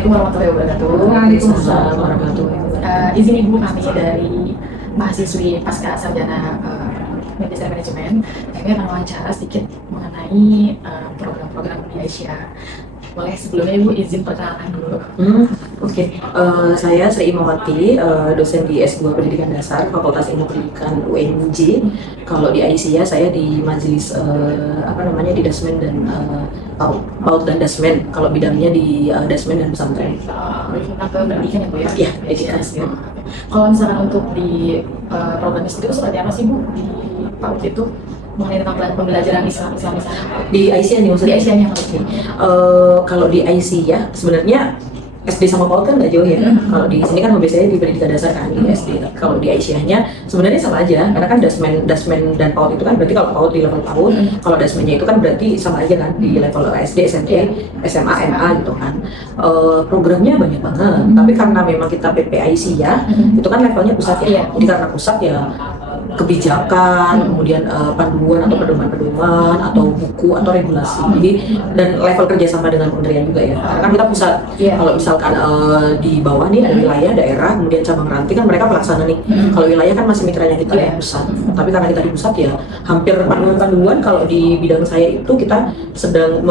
Assalamualaikum warahmatullahi wabarakatuh. Waalaikumsalam warahmatullahi wabarakatuh. Izin Ibu, kami dari mahasiswi pasca sarjana Manajemen Manajemen. Kami akan wawancara sedikit mengenai program-program di Aisyah. Boleh sebelumnya Ibu izin perkenalkan dulu. Oke. Saya Sri Imawati, dosen di S2 Pendidikan Dasar Fakultas Ilmu Pendidikan UNJ. Kalau di Aisyah saya di majelis di Dasmen dan PAUD dan Dasmen. Kalau bidangnya di Dasmen dan pesantren. Tentang pendidikan ya Bu ya? Iya, edukasi. Kalau misalkan untuk di program itu seperti apa sih Bu di PAUD itu? Mengenai tentang pembelajaran Islam misalnya Di Aisyah nih maksudnya? Di Aisyahnya Kalau di Aisyah sebenarnya SD sama PAUD kan nggak jauh ya. Kalau di sini kan biasanya di pendidikan dasar kan di SD. Kalau di Aisyahnya sebenarnya sama aja, karena kan dasmen dan PAUD itu kan berarti kalau PAUD di level PAUD, kalau dasmennya itu kan berarti sama aja kan di level SD, SMP, SMA, MA gitu kan. Programnya banyak banget, tapi karena memang kita PP Aisyah itu kan levelnya pusat ya. Jadi karena pusat ya kebijakan, kemudian panduan atau pedoman-pedoman atau buku atau regulasi. Jadi dan level kerjasama dengan kementerian juga ya. Karena kan kita pusat. Kalau misalkan di bawah nih ada wilayah, daerah, kemudian cabang ranting kan mereka pelaksana nih. Kalau wilayah kan masih mitranya kita di pusat. Tapi karena kita di pusat ya hampir panduan-panduan. Kalau di bidang saya itu kita sedang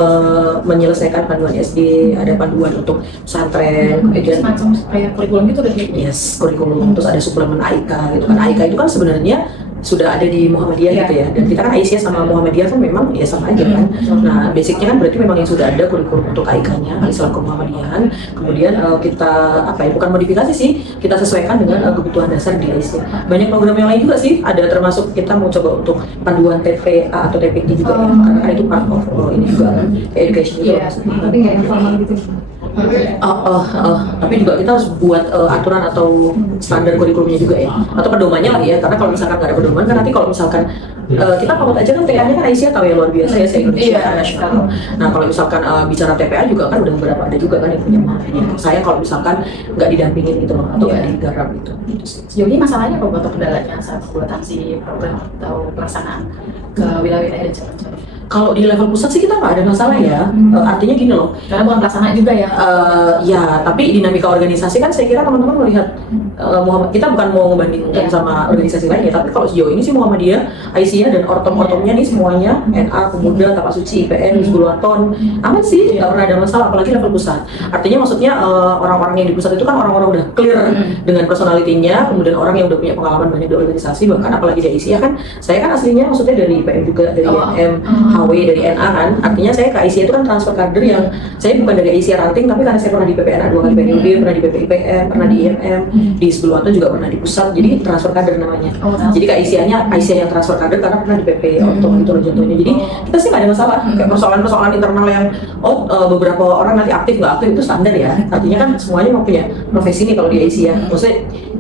menyelesaikan panduan SD, ada panduan untuk pesantren, kemudian semacam kayak kurikulum gitu kan? Yes, kurikulum. Terus ada suplemen AIK gitu kan. AIK itu kan sebenarnya sudah ada di Muhammadiyah gitu ya, dan kita kan Aisyah sama Muhammadiyah kan memang ya sama aja kan. Nah basicnya kan berarti memang yang sudah ada kurikulum untuk AIK-nya, Islam ke Muhammadiyahan. Kemudian kita bukan modifikasi sih, kita sesuaikan dengan kebutuhan dasar di Aisyah. Banyak program yang lain juga sih, ada termasuk kita mau coba untuk panduan TVA atau TPT juga ya, karena kan itu part of ini juga kan, education itu. Tapi nggak yang formal gitu. Tapi juga kita harus buat aturan atau standar kurikulumnya juga ya, atau pedomannya lah ya, karena kalau misalkan nggak ada pedoman kan nanti kalau misalkan kita PAUD aja kan TA-nya kan Aisyah tahu ya luar biasa ya, se-Indonesia nasional. Nah kalau misalkan bicara TPA juga kan udah beberapa ada juga kan yang punya Muhammadiyah. Saya kalau misalkan nggak didampingin gitu atau nggak digarap gitu. Sejauh ini masalahnya apa atau kendalanya saat pembuatan si program atau pelaksanaan ke wilayah-wilayah dan cabang-cabang? Kalau di level pusat sih kita nggak ada masalah ya. Artinya gini loh, Karena bukan pelaksanaan juga ya. ya tapi dinamika organisasi kan saya kira teman-teman melihat kita bukan mau membandingkan sama organisasi lain ya, tapi kalau sejauh ini sih Muhammadiyah, Aisyah dan ortom-ortomnya nih semuanya NA, Pemuda, Tapak Suci, IPN, Hizbul Waton aman sih, nggak pernah ada masalah, apalagi level pusat. Artinya maksudnya orang-orang yang di pusat itu kan orang-orang udah clear dengan personalitinya, kemudian orang yang udah punya pengalaman banyak di organisasi, bahkan apalagi di Aisyah kan saya kan aslinya maksudnya dari IPN juga, dari IM, HW, dari NA kan, artinya saya ke Aisyah itu kan transfer kader yang saya bukan dari Aisyah ranting, tapi karena saya pernah di PPNA 2 kali PNUD, pernah di PPIPM, pernah di IMM, di Hizbul Waton juga pernah di pusat, jadi transfer kader namanya. Jadi ke Aisyah yang transfer kader karena pernah di PP Ortom itu loh jatuhnya. Jadi kita sih nggak ada masalah, kayak persoalan-persoalan internal yang beberapa orang nanti aktif nggak aktif itu standar ya. Artinya kan semuanya mau punya profesi nih kalau di Aisyah. Maksudnya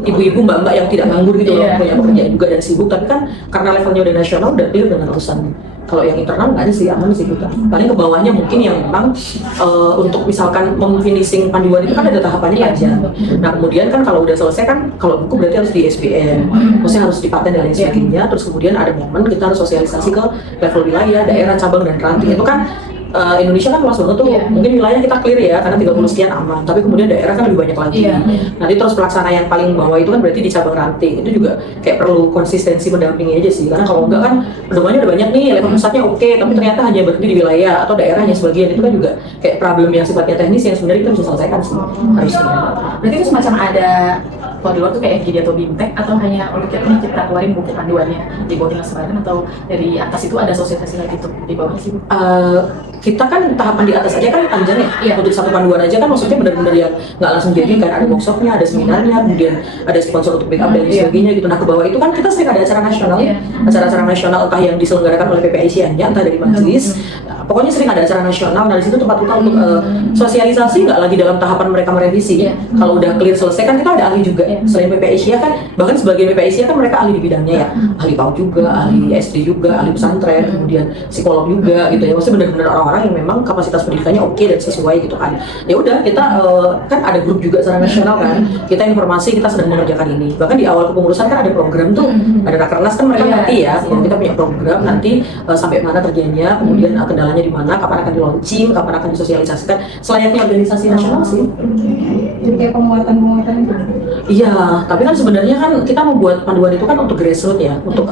ibu-ibu mbak-mbak yang tidak nganggur gitu loh, punya pekerjaan juga dan sibuk, tapi kan karena levelnya udah nasional udah clear dengan urusan. Kalau yang internal nggak ada sih, aman sih kita. Paling ke bawahnya mungkin yang memang untuk misalkan memfinishing panduan itu kan ada tahapannya panjang. Nah kemudian kan kalau udah selesai kan, kalau buku berarti harus di SBN, maksudnya harus dipaten dan lain sebagainya. Terus kemudian ada momen kita harus sosialisasi ke level wilayah, daerah, cabang dan ranting. Itu kan Indonesia kan luas banget tuh, mungkin wilayah kita clear ya karena 30 sekian aman, tapi kemudian daerah kan lebih banyak lagi. Nanti terus pelaksana yang paling bawah itu kan berarti di cabang ranting, itu juga kayak perlu konsistensi mendampingi aja sih, karena kalau enggak kan pedomannya udah banyak nih, level pusatnya oke, tapi ternyata hanya berhenti di wilayah atau daerahnya sebagian, itu kan juga kayak problem yang sifatnya teknis yang sebenarnya kita bisa selesaikan sih harusnya. Berarti itu semacam ada kalau di luar tuh kayak FGD atau BIMTEK, atau hanya untuk kita keluarin buku panduannya di bawah tingkat sebaran, atau dari atas itu ada sosialisasi lagi tuh di bawah sih? Kita kan tahapan di atas aja kan panjang ya, untuk satu panduan aja kan maksudnya benar-benar yang nggak langsung jadi kan, ada workshopnya, ada seminarnya, kemudian ada sponsor untuk backup dan sebagainya gitu. Nah ke bawah itu kan kita sering ada acara nasional, acara-acara nasional entah yang diselenggarakan oleh PP Aisyahnya, entah dari majelis, pokoknya sering ada acara nasional. Nah di situ tempat kita untuk sosialisasi, nggak lagi dalam tahapan mereka merevisi. Kalau udah clear selesai kan kita ada ahli juga Selain PP Asia kan, bahkan sebagian PP Asia kan mereka ahli di bidangnya ya, ahli PAUD juga, ahli SD juga, ahli pesantren, kemudian psikolog juga gitu ya. Maksudnya benar-benar orang-orang yang memang kapasitas pendidikannya oke dan sesuai gitu kan. Ya udah kita kan ada grup juga secara nasional kan, kita informasi kita sedang mengerjakan ini. Bahkan di awal kepengurusan kan ada program tuh, ada rakernas kan mereka ngerti ya, bahwa kita punya program nanti sampai mana kerjanya, kemudian kendalanya di mana, kapan akan di launching, kapan akan disosialisasikan, selayaknya organisasi nasional sih. Jadi kayak penguatan itu. Iya, tapi kan sebenarnya kan kita membuat panduan itu kan untuk grassroots ya, untuk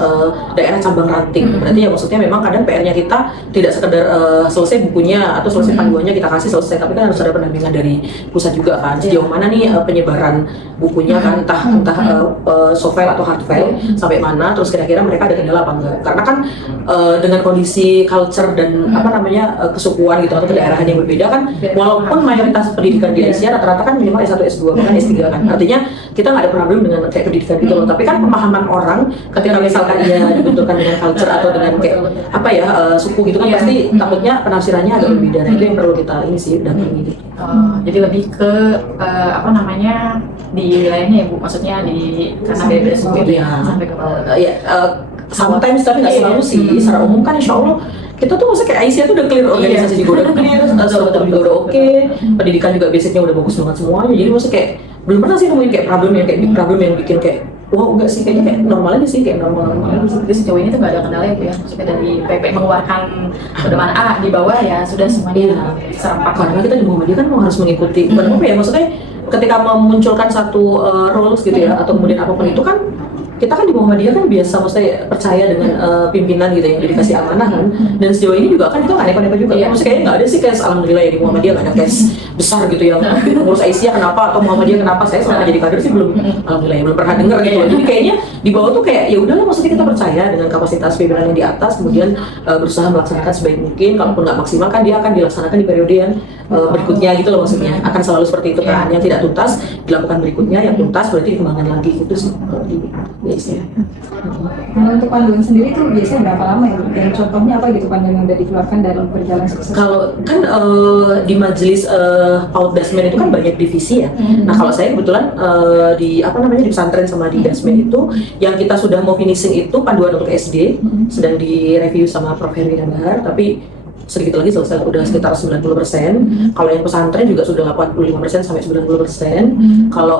daerah cabang ranting. Berarti ya maksudnya memang kadang PR-nya kita tidak sekedar selesai bukunya atau selesai panduannya kita kasih selesai, tapi kan harus ada pendampingan dari pusat juga kan. Sejauh mana nih penyebaran bukunya kan, entah soft file atau hard file sampai mana, terus kira-kira mereka ada kendala apa enggak? Karena kan dengan kondisi culture dan kesukuan gitu atau kedaerahan yang berbeda kan, walaupun mayoritas pendidikan di Asia rata-rata kan minimal S1, S2, bahkan S3 kan. Artinya kita nggak ada problem dengan kayak pendidikan gitu loh, tapi kan pemahaman orang ketika misalkan dia dibenturkan dengan culture atau dengan kayak suku gitu kan, pasti takutnya penafsirannya agak berbeda. Nah itu yang perlu kita ini sih dampingi gitu. Jadi lebih ke di wilayahnya ya Bu, maksudnya karena beda suku Iya. sampai ke bawah. Sometimes tapi nggak selalu sih. Secara umum kan insya Allah kita tuh maksudnya kayak Aisyah tuh udah clear, organisasi juga udah clear, struktur juga udah oke, pendidikan juga basicnya udah bagus banget semuanya. Jadi maksudnya kayak belum pernah sih nemuin kayak problem yang bikin kayak wah enggak sih, kayaknya kayak normal aja sih, kayak normal aja sih. Jadi sejauh ini tuh nggak ada kendala ya Bu ya, maksudnya dari PP mengeluarkan pedoman A di bawah ya sudah semuanya serempak. Karena kita di Muhammadiyah kan memang harus mengikuti bukan apa ya, maksudnya ketika memunculkan satu rules gitu ya atau kemudian apapun itu kan kita kan di Muhammadiyah kan biasa maksudnya percaya dengan pimpinan gitu yang udah dikasih amanah kan, dan sejauh ini juga kan kita nggak nepa-nepa juga, maksudnya kayaknya nggak ada sih case, alhamdulillah ya di Muhammadiyah nggak ada case besar gitu yang pengurus Aisyah kenapa atau Muhammadiyah kenapa. Saya selama jadi kader sih belum, alhamdulillah ya, belum pernah dengar gitu. Jadi kayaknya di bawah tuh kayak ya udahlah, maksudnya kita percaya dengan kapasitas pimpinan yang di atas, kemudian berusaha melaksanakan sebaik mungkin. Kalaupun nggak maksimal kan dia akan dilaksanakan di periode yang berikutnya gitu loh, maksudnya akan selalu seperti itu kan, yang tidak tuntas dilakukan berikutnya, yang tuntas berarti dikembangkan lagi gitu sih. Nah, untuk panduan sendiri tuh biasanya berapa lama ya? Dan contohnya apa gitu panduan yang udah dikeluarkan dalam berjalan sukses? Kalau kan di majelis PAUD Dasmen itu kan banyak divisi ya. Nah kalau saya kebetulan di pesantren sama di Dasmen itu yang kita sudah mau finishing itu panduan untuk SD, sedang direview sama Prof. Herwina Bahar, tapi sedikit lagi selesai, udah sekitar 90%. Kalau yang pesantren juga sudah 85% sampai 90%. Kalau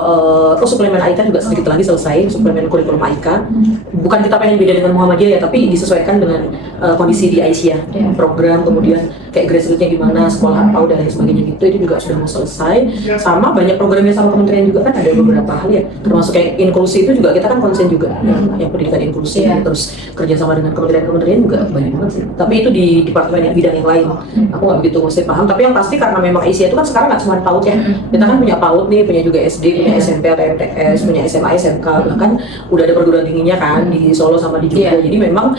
suplemen AIKA juga sedikit lagi selesai, suplemen kurikulum AIKA. Bukan kita pengen beda dengan Muhammadiyah ya, tapi disesuaikan dengan kondisi di Aisyah, program, kemudian kayak grassroots-nya gimana, sekolah PAUD dan lain sebagainya gitu, itu juga sudah mau selesai. Sama banyak programnya sama kementerian juga kan ada beberapa hal ya, termasuk kayak inklusi itu juga kita kan konsen juga, yang pendidikan inklusi, terus kerjasama dengan kementerian-kementerian juga banyak banget sih. Tapi itu di departemen bidang yang lain, aku nggak begitu mesti paham. Tapi yang pasti karena memang Aisyah itu kan sekarang nggak cuma PAUD ya, kita kan punya PAUD nih, punya juga SD, punya SMP atau MTS, punya SMA, SMK, bahkan udah ada perguruan tingginya kan di Solo sama di Jogja. Jadi memang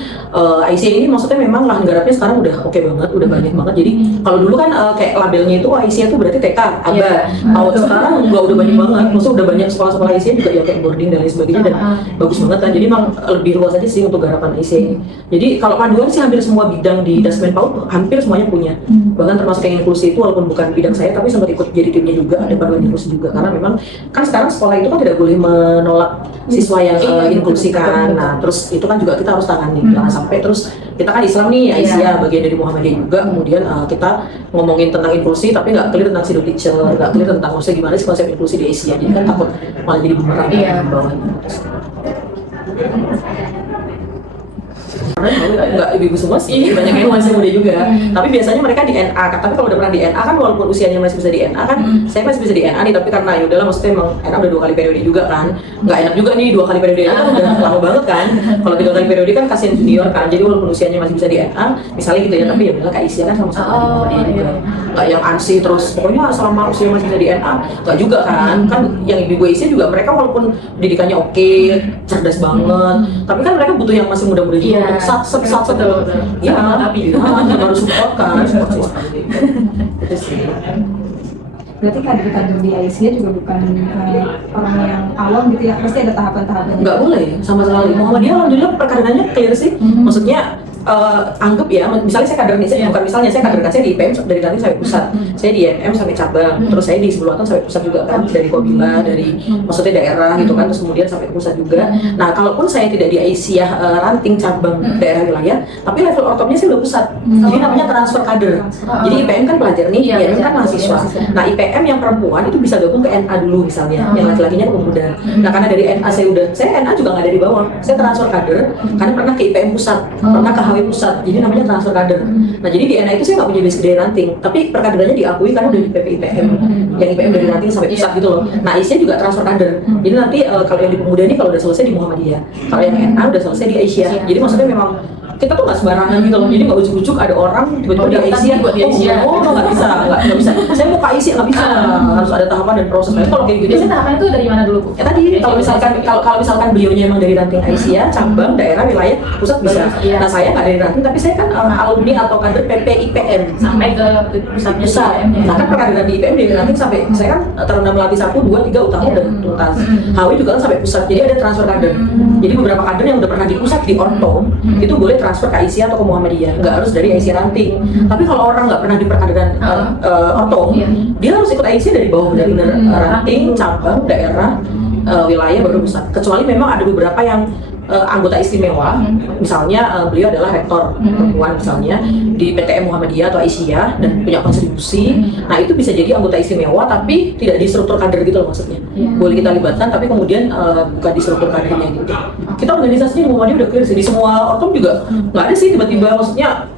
Aisyah ini maksudnya memang lahan garapnya sekarang udah oke banget, udah banyak banget. Jadi kalau dulu kan kayak labelnya itu Aisyah itu berarti TK, ABA, PAUD. Sekarang udah banyak banget, maksudnya udah banyak sekolah-sekolah Aisyah juga yang kayak boarding dan lain sebagainya, dan bagus banget kan. Jadi memang lebih luas aja sih untuk garapan Aisyah ini. Jadi kalau panduan sih hampir semua bidang di Dasmen PAUD hampir semuanya punya, bahkan termasuk yang inklusi itu walaupun bukan bidang saya tapi sempat ikut jadi timnya juga, ada panduan inklusi juga, karena memang kan sekarang sekolah itu kan tidak boleh menolak siswa yang inklusi kan. Nah terus itu kan juga kita harus tangani, jangan sampai terus kita kan Islam nih, Aisyah bagian dari Muhammadiyah juga, kemudian kita ngomongin tentang inklusi tapi nggak clear tentang pseudo teacher, nggak clear tentang maksudnya gimana sih konsep inklusi di Aisyah, jadi kan takut malah jadi bumerang di bawahnya. Karena nggak ibu-ibu semua sih, banyak yang masih muda juga. Tapi biasanya mereka di NA kan. Tapi kalau udah pernah di NA kan, walaupun usianya masih bisa di NA kan, saya masih bisa di NA nih. Tapi karena ya udahlah, maksudnya emang NA udah 2 kali periode juga kan, nggak enak juga nih 2 kali periode kan udah lama banget kan. Kalau 3 kali periode kan kasihan junior kan. Jadi walaupun usianya masih bisa di NA, misalnya gitu ya, tapi ya udah kayak Aisyah kan sama-sama di dia juga. Nggak yang ansi terus, pokoknya selama usia masih bisa di NA, nggak juga kan. Kan yang ibu Aisyah juga mereka walaupun pendidikannya oke, cerdas banget, tapi kan mereka butuh yang masih muda-muda juga untuk sat ya, tapi harus support kan, support system itu sih. Berarti kader-kader di Aisyah juga bukan orang yang awam gitu ya, pasti ada tahapan-tahapan. Nggak boleh sama sekali. Muhammadiyah alhamdulillah perkaderannya clear sih, maksudnya anggap ya, misalnya saya kader nih, bukan misalnya saya kader kan, saya di IPM dari ranting sampai pusat, saya di MM sampai cabang, terus saya di Sebelum sampai pusat juga kan, dari Kobila, dari maksudnya daerah gitu kan, terus kemudian sampai ke pusat juga. Nah, kalaupun saya tidak di Aisyah ranting cabang daerah wilayah, tapi level ortomnya saya udah pusat, jadi namanya transfer kader. Jadi IPM kan pelajar nih, IPM kan mahasiswa. Nah, IPM yang perempuan itu bisa gabung ke NA dulu misalnya, yang laki-lakinya ke pemuda. Nah, karena dari NA saya NA juga nggak ada di bawah, saya transfer kader karena pernah ke IPM pusat, pernah ke HW pusat, jadi namanya transfer kader. Nah, jadi di NA itu saya nggak punya basic dari ranting, tapi perkaderannya diakui karena udah di PP IPM, yang IPM dari ranting sampai pusat gitu loh. Nah, Aisyah juga transfer kader, jadi nanti kalau yang di pemuda ini kalau udah selesai di Muhammadiyah, kalau yang NA udah selesai di Aisyah. Jadi maksudnya memang kita tuh nggak sembarangan gitu loh, jadi nggak ujuk-ujuk ada orang tiba-tiba di Aisyah, nggak bisa, nggak bisa. Saya mau ke Aisyah nggak bisa, harus ada tahapan dan proses. Nah, kalau kayak gitu, Biasanya tahapannya itu dari mana dulu, Bu? ya tadi kalau misalkan beliaunya emang dari ranting Aisyah, cabang, daerah, wilayah, pusat bisa. Nah, saya nggak dari ranting, tapi saya kan alumni atau kader PP IPM Sampai ke pusatnya besar. Nah, kan perkaderan di IPM dari ranting sampai saya kan Taruna Melati 1, 2, 3 utama udah tuntas. HW juga kan sampai pusat, jadi ada transfer kader. Jadi beberapa kader yang udah pernah di pusat di ortom itu boleh transfer ke Aisyah atau ke Muhammadiyah, nggak harus dari Aisyah ranting. Tapi kalau orang nggak pernah di perkaderan ortom, dia harus ikut Aisyah dari bawah, benar-benar ranting, cabang, daerah, wilayah baru pusat. Kecuali memang ada beberapa yang anggota istimewa, misalnya beliau adalah rektor perempuan misalnya di PTM Muhammadiyah atau Aisyah dan punya kontribusi. Nah, itu bisa jadi anggota istimewa tapi tidak di struktur kader gitu loh maksudnya. Boleh kita libatkan tapi kemudian bukan di struktur kadernya gitu. Kita organisasinya di Muhammadiyah udah clear sih, di semua ortom juga nggak ada sih tiba-tiba maksudnya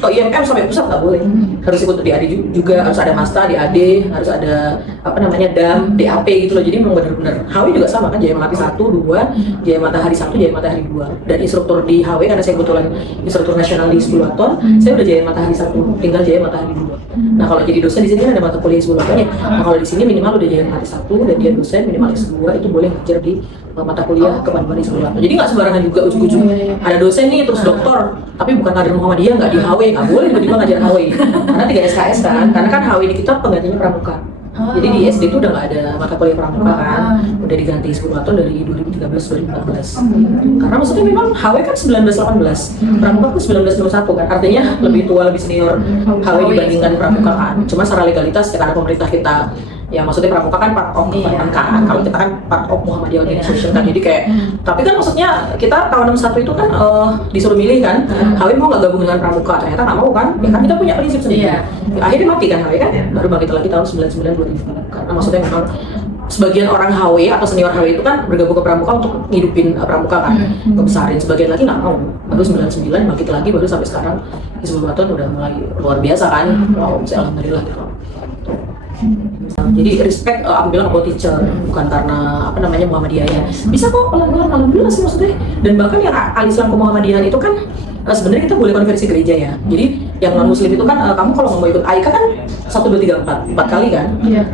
IMM sampai pusat nggak boleh, harus ikut di AD juga, harus ada Masta di AD, harus ada DAM, DAP gitu loh. Jadi memang benar-benar HW juga sama kan, Jaya Melati 1, 2, Jaya Matahari 1, Jaya Matahari 2. Dan instruktur di HW karena saya kebetulan instruktur nasional di 10 Aton, saya udah Jaya Matahari 1, tinggal Jaya Matahari 2. Nah, kalau jadi dosen di sini kan ada mata kuliah 10 Aton ya. Nah, kalau di sini minimal udah Jaya Matahari 1 dan dia dosen minimal S2 itu boleh ngajar di mata kuliah kepanduan di sekolah. Jadi nggak sembarangan juga ujuk-ujuk ada dosen nih terus doktor tapi bukan kader Muhammadiyah, nggak di HW, nggak boleh tiba-tiba ngajar HW karena 3 SKS kan, karena kan HW ini kita penggantinya pramuka. Jadi di SD itu udah nggak ada mata kuliah pramuka kan, udah diganti 10 tahun dari 2013-2014. Karena maksudnya memang HW kan 1918, pramuka kan 1921 kan, artinya lebih tua, lebih senior HW dibandingkan pramuka kan. Cuma secara legalitas karena pemerintah kita ya maksudnya pramuka kan part of government kan, kalau kita kan part of Muhammadiyah Organization kan, jadi kayak tapi kan maksudnya kita tahun 61 itu kan disuruh milih kan, HW mau nggak gabung dengan pramuka, ternyata nggak mau kan, ya kan kita punya prinsip sendiri. Akhirnya mati kan HW kan, baru bangkit lagi tahun 99-2000 karena maksudnya memang sebagian orang HW atau senior HW itu kan bergabung ke pramuka untuk ngidupin pramuka kan, ngebesarin, sebagian lagi nggak mau, baru 99 bangkit lagi, baru sampai sekarang di 10 tahun udah mulai luar biasa kan, wow, alhamdulillah gitu. Jadi respect, aku bilang about teacher, bukan karena Muhammadiyah ya. Bisa kok alhamdulillah sih maksudnya. Dan bahkan yang al-Islam ke Muhammadiyah itu kan sebenarnya kita boleh konversi gereja ya. Jadi yang non muslim itu kan kamu kalau mau ikut AIKA kan 1, 2, 3, 4 kali kan.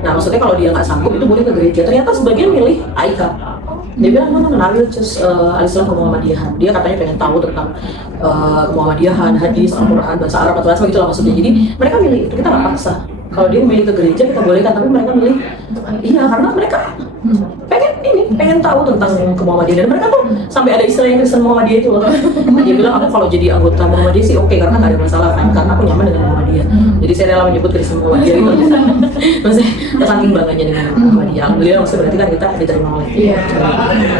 Nah maksudnya kalau dia nggak sanggup itu boleh ke gereja. Ternyata sebagian milih AIKA. Dia bilang I will choose al-Islam ke Muhammadiyah. Dia katanya pengen tahu tentang Muhammadiyahan, hadis, Al-Quran, bahasa Arab atau apa gitu lah maksudnya. Jadi mereka milih itu, kita nggak paksa. Kalau dia memilih ke gereja kita bolehkan, tapi mereka milih iya karena mereka pengen tahu tentang Muhammadiyah, dan mereka tuh sampai ada istilah yang Kristen Muhammadiyah itu loh. Dia bilang aku kalau jadi anggota Muhammadiyah sih oke, karena nggak ada masalah kan, karena aku nyaman dengan Muhammadiyah. Jadi saya rela menyebut Kristen Muhammadiyah itu. Maksudnya saking bangganya dengan Muhammadiyah. Alhamdulillah maksudnya berarti kan kita diterima oleh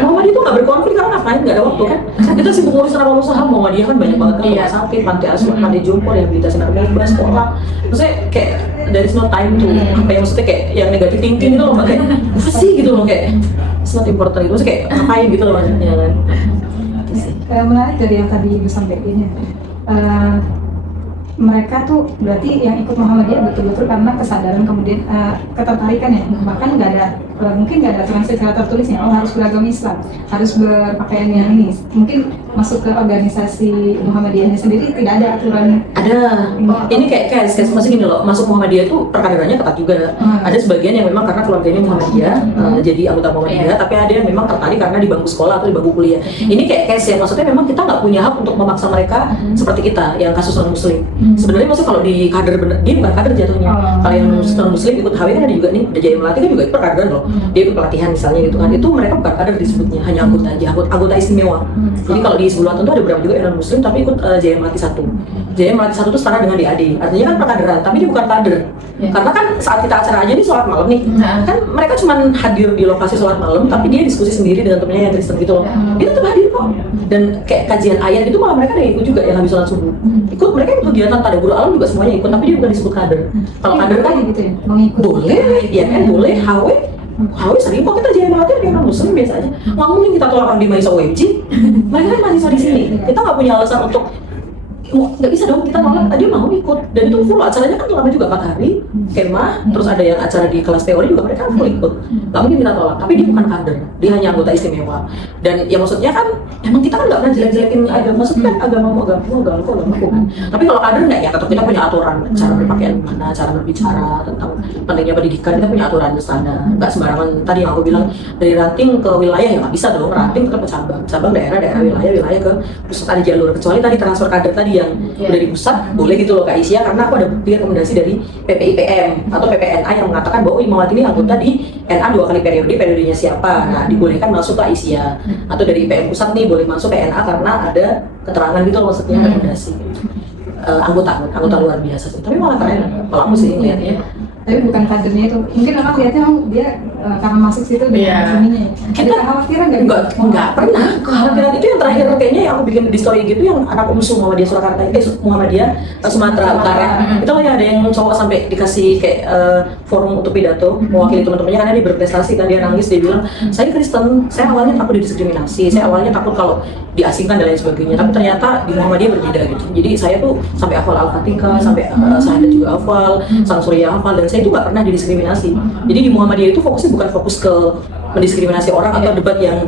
Muhammadiyah itu nggak berkonflik karena ngapain, nggak ada waktu kan. Kita sibuk ngurusin apa usaha, Muhammadiyah kan banyak banget kan, rumah sakit, panti asuhan, panti jompo, rehabilitasi narkoba, sekolah. Maksudnya kayak there is no time to apa yang maksudnya kayak yang negatif thinking gitu loh, kayak apa sih gitu loh, kayak it's not important gitu, maksudnya kayak ngapain gitu loh maksudnya kan. Menarik dari yang tadi Ibu sampaikan ya. Mereka tuh berarti yang ikut Muhammadiyah betul-betul karena kesadaran kemudian ketertarikan ya, bahkan nggak ada mungkin nggak ada translate secara tertulisnya, oh harus beragama Islam, harus berpakaian yang ini, mungkin masuk ke organisasi Muhammadiyahnya sendiri tidak ada aturan. Ada, ini kayak masih gini loh, masuk Muhammadiyah itu perkaderannya ketat juga. Ada sebagian yang memang karena keluarganya Muhammadiyah jadi anggota Muhammadiyah, tapi ada yang memang tertarik karena di bangku sekolah atau di bangku kuliah. Ini kayak case ya, maksudnya memang kita nggak punya hak untuk memaksa mereka seperti kita yang kasus non muslim. Sebenarnya maksudnya kalau di kader bener, dia bukan kader jatuhnya. Kalau yang non muslim ikut HW kan ada juga nih, ada Jaya Melati kan juga ikut perkaderan loh. dia ikut pelatihan misalnya gitu kan, itu mereka bukan kader disebutnya, hanya anggota aja, anggota istimewa. Jadi kalau di Hizbul Wathan itu ada beberapa juga yang non muslim tapi ikut Jaya Melati 1. Jaya Melati 1 itu setara dengan DAD, artinya kan perkaderan, tapi dia bukan kader. Karena kan saat kita acara aja nih sholat malam nih, kan mereka cuma hadir di lokasi sholat malam, tapi dia diskusi sendiri dengan temennya yang Kristen gitu loh. Dia tetap hadir kok. Dan kayak kajian ayat itu malah mereka ada yang ikut juga yang habis sholat subuh. Ikut, mereka ikut kegiatan Tadabbur Alam juga semuanya ikut, tapi dia bukan disebut kader. Kalau kader kan gitu ya, mengikut. boleh, ya kan boleh, HW sering kok kita Jaya Melati orang muslim biasa aja. Nggak mungkin kita tolak orang di Maisa WMJ. Mereka kan mahasiswa di sini. Kita nggak punya alasan untuk nggak bisa dong kita nolak, dia mau ikut dan itu full acaranya kan lama juga 4 hari kemah, terus ada yang acara di kelas teori juga mereka full ikut, nggak mungkin kita tolak. Tapi dia bukan kader, dia hanya anggota istimewa. Dan ya maksudnya kan emang kita kan nggak pernah jelek-jelekin agama, maksudnya kan agama kan. Tapi kalau kader nggak, ya tetap kita punya aturan cara berpakaian gimana, cara berbicara tentang pentingnya pendidikan, kita punya aturan standar. Nggak sembarangan tadi yang aku bilang dari ranting ke wilayah ya nggak bisa dong, ranting tetap ke cabang daerah wilayah ke pusat, ada jalur. Kecuali tadi transfer kader tadi yang dari pusat boleh gitu loh Kak Isya, karena aku ada bukti rekomendasi dari PPIPM atau PPNA yang mengatakan bahwa Imamati ini anggota di NA 2 kali periodenya siapa, nah dibolehkan masuk Kak Isya. Atau dari IPM pusat nih boleh masuk PNA karena ada keterangan gitu loh, maksudnya rekomendasi. Anggota luar biasa sih, tapi malah keren kalau aku sih ngeliatnya. Tapi bukan kadernya itu, mungkin orang lihatnya dia karena masuk situ dengan ininya. Ada kekhawatiran nggak pernah. Kekhawatiran itu yang terakhir kayaknya yang aku bikin di story gitu, yang anak Muhammadiyah Surakarta, Muhammadiyah Sumatera Utara. Itu lah ya, ada yang cowok sampai dikasih kayak forum untuk pidato mewakili teman-temannya karena dia berprestasi kan, dia nangis, dia bilang saya Kristen, saya awalnya takut didiskriminasi, saya awalnya takut kalau diasingkan dan lain sebagainya, tapi ternyata di Muhammadiyah berbeda gitu. Jadi saya tuh sampai hafal Al-Fatihah, sampai Syahadat juga hafal, Sang Surya hafal, dan saya itu nggak pernah didiskriminasi. Jadi di Muhammadiyah itu fokusnya bukan fokus ke mendiskriminasi orang atau debat yang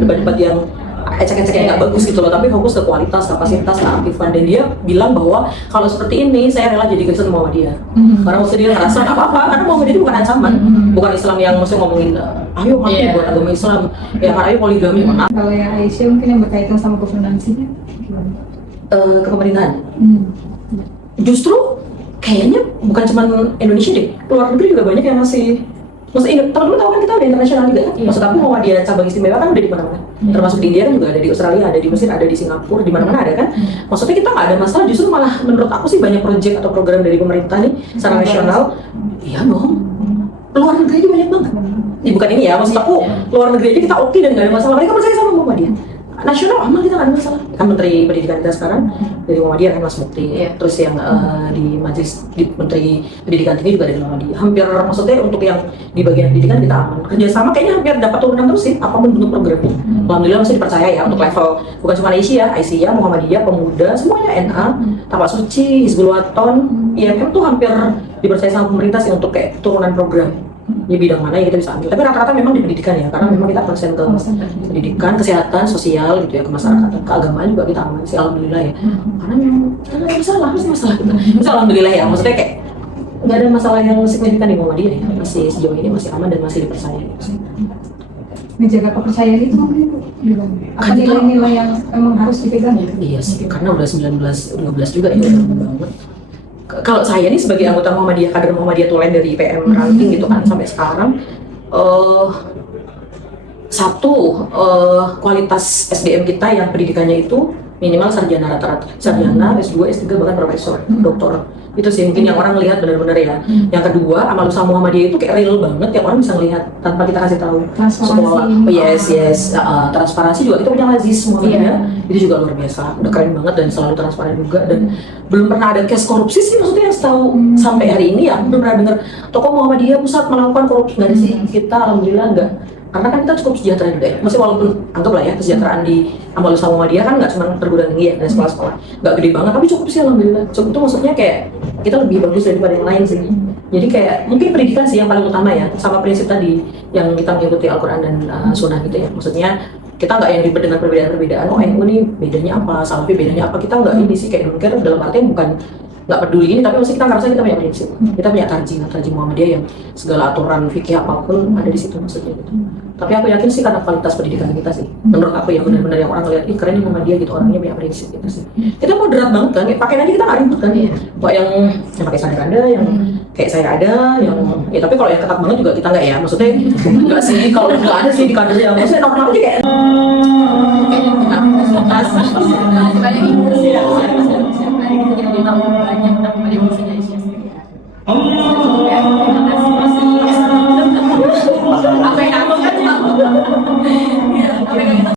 ecek-ecek yang nggak bagus gitu loh, tapi fokus ke kualitas, kapasitas, keaktifan. Dan dia bilang bahwa kalau seperti ini saya rela jadi Kristen Muhammadiyah. Karena maksudnya dia ngerasa nggak apa-apa, karena Muhammadiyah itu bukan ancaman, bukan Islam yang maksudnya ngomongin ayo mati buat agama Islam, ya kan ayo poligami. Kalau yang Aisyah mungkin yang berkaitan sama governansinya kepemerintahan. Justru kayaknya bukan cuma Indonesia deh, luar negeri juga banyak yang masih. Maksudnya teman-teman tahu kan kita udah internasional juga kan? Maksud aku Muhammadiyah cabang istimewa kan udah di mana-mana. Termasuk di India kan juga ada, di Australia ada, di Mesir ada, di Singapura, di mana-mana ada kan? Maksudnya kita nggak ada masalah, justru malah menurut aku sih banyak proyek atau program dari pemerintah nih secara nasional. Iya dong. Luar negeri aja banyak banget. Ya, bukan ini ya, maksud aku luar negeri aja kita oke dan nggak ada masalah. Mereka percaya sama Muhammadiyah. Nasional aman, kita nggak ada masalah. Kan Menteri Pendidikan kita sekarang dari Muhammadiyah kan Mas Mukti. Terus yang di Majelis di Menteri Pendidikan tinggi juga dari Muhammadiyah. Hampir maksudnya untuk yang di bagian pendidikan kita aman. Kerjasama kayaknya hampir dapat turunan terus sih, apapun bentuk programnya. Alhamdulillah masih dipercaya ya untuk level bukan cuma Aisyah, Muhammadiyah, Pemuda, semuanya NA, Tapak Suci, Hizbul Wathan, IMM tuh hampir dipercaya sama pemerintah sih untuk kayak turunan program. Ya bidang mana yang kita bisa ambil, tapi rata-rata memang di pendidikan ya, karena memang kita konsen ke pendidikan, kesehatan, sosial gitu ya, ke masyarakat, keagamaan juga kita aman sih, alhamdulillah ya. Karena memang kita nggak ada masalah, apa sih masalah kita? Misal alhamdulillah ya, maksudnya kayak nggak ada masalah yang signifikan di Muhammadiyah ya, masih sejauh ini masih aman dan masih dipercaya. Menjaga kepercayaan itu mungkin apa nilai-nilai yang emang harus dipegang ya? Iya sih, karena udah 19-12 juga ya, udah banget. Kalau saya nih sebagai anggota Muhammadiyah, kader Muhammadiyah Tulen dari IPM ranting gitu kan sampai sekarang, kualitas SDM kita yang pendidikannya itu minimal sarjana rata-rata, sarjana, S2, S3 bahkan profesor, doktor. Itu sih mungkin yang orang lihat benar-benar ya. Yang kedua, amal usaha Muhammadiyah itu kayak real banget, yang orang bisa lihat tanpa kita kasih tahu. Sekolah, transparansi juga kita punya Lazis Muhammadiyah, itu juga luar biasa, udah keren banget dan selalu transparan juga, dan belum pernah ada case korupsi sih, maksudnya yang setahu sampai hari ini ya, belum pernah dengar tokoh Muhammadiyah pusat melakukan korupsi, nggak ada sih, kita alhamdulillah nggak. Karena kan kita cukup sejahtera juga ya, maksudnya walaupun anggaplah ya kesejahteraan di amal usaha Muhammadiyah kan nggak cuma perguruan tinggi ya dan sekolah-sekolah, nggak gede banget, tapi cukup sih alhamdulillah. Cukup itu maksudnya kayak kita lebih bagus daripada yang lain sih. Jadi kayak mungkin pendidikan sih yang paling utama ya, sama prinsip tadi yang kita mengikuti Al-Quran dan Sunnah gitu ya. Maksudnya kita nggak yang ribet dengan perbedaan-perbedaan, oh NU ini bedanya apa, Salafi bedanya apa, kita nggak ini sih kayak don't care, dalam artian bukan nggak peduli ini, tapi mesti kita ngerasa kita punya prinsip, kita punya tarjih Muhammadiyah yang segala aturan fikih apapun ada di situ maksudnya gitu. Tapi aku yakin sih karena kualitas pendidikan kita sih, menurut aku ya benar-benar yang orang ngeliat, ih keren nih Muhammadiyah gitu, orangnya punya prinsip gitu sih. Kita moderat banget kan, pakaian aja kita nggak ribut kan, kok yang pakai sandal yang kayak saya ada yang ya, tapi kalau yang ketat banget juga kita nggak ya, maksudnya nggak sih, kalau nggak ada sih di kader yang maksudnya normal aja kayak Terima kasih banyak Ibu. Siap, kita ditambah banyak